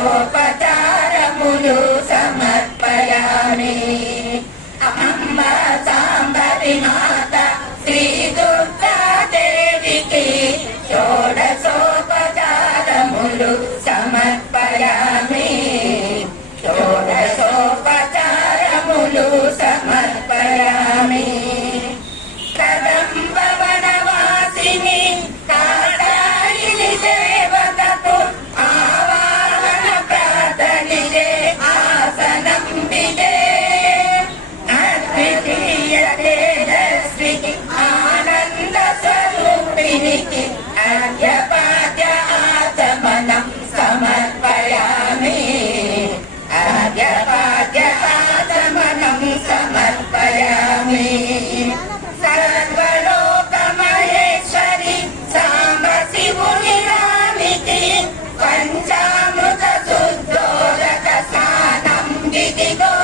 షోడశోపచారములు సమర్పయామి. అంబా సాంబరి మాత శ్రీ దుర్గాదేవికి షోడశోపచారములు సమర్పయామి. షోడశోపచారములు సమర్పయామి. కదంబవనవాసిని కాళాయిని దేవతకు ఆవాహన ప్రార్థనిదే ఆసనం విదే. అద్వితీయ తేజస్వికి ఆనంద స్వరూపినికి అర్ఘ్యపాద్య ఆచమనం సమర్పయామి. అర్ఘ్యపాద్య ఆచమనం సమర్పయామి. సర్వలోక మహేశ్వరి సాంబ శివుని రామికి పంచామృత శుద్ధోదక స్నానం విధిగో.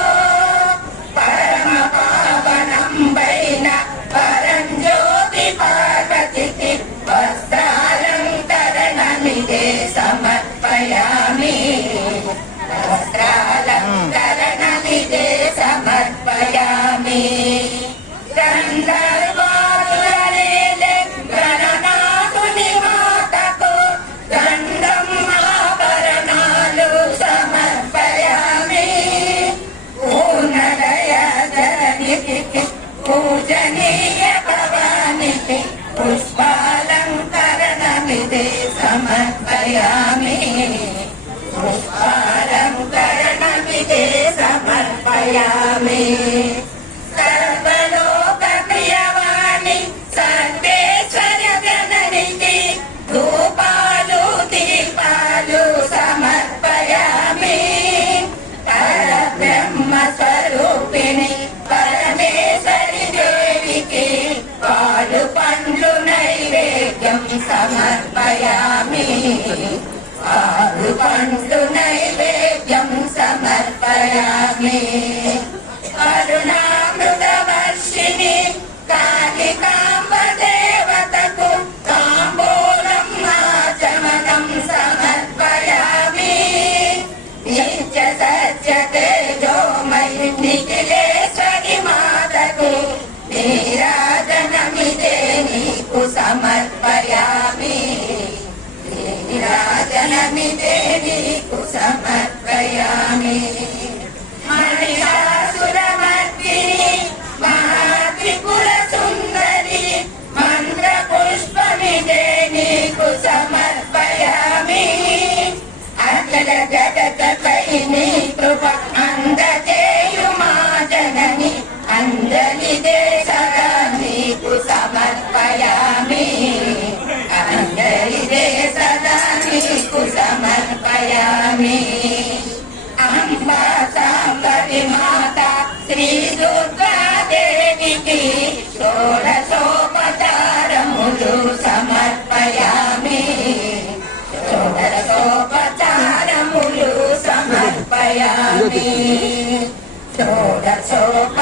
పరమ పావనం వైన పరంజ్యోతి పార్వతికి వస్త్రాలంకరణమిదే సమర్పయామి. వస్త్రాలంకరణమిదే సమర్పయామి. గణనాథుని మాతకు గంధం ఆభరణాలు సమర్పయామి. పూర్ణదయ జననికి పూజనీయ భవానికి పుష్పాలంకరణమిదే సమర్పయామి. పుష్పాలంకరణమిదే సమర్పయామి. సర్వలోక ప్రియవాణి సర్వేశ్వర జననికి ధూపాలు దీపాలు సమర్పయామి. పరబ్రహ్మ స్వరూపిణి పరమేశ్వరి దేవికి పాలు పండ్లు నైవేద్యం సమర్పయామి. పాలు పండ్లు నైవేద్యం సమర్పయామి. కరుణామృతవర్షిణి కాళికాంబ దేవతకు తాంబూలం ఆచమనం సమర్పయామి. నిత్య సత్య తేజోమయి నిఖిలేశ్వరి మాతకు నీరాజనమిదే నీకు సమర్పయామి. నీరాజనమిదే నీకు సమర్పయామి. మహిషాసురమర్దిని మహాత్రిపుర సుందరి మంత్ర పుష్పమిదే నీకు సమర్పయామి. అఖిల జగతపై నీ కృప అందజేయు మా జనని అంజలిదే సదా నీకు సమర్పయామి. అంజలిదే సదా నీకు సమర్పయామి. అంబా సాంబరి మాత శ్రీ దుర్గాదేవికి షోడశోపచారములు సమర్పయామి. షోడశోపచారములు సమర్పయామి. షోడశోపచారములు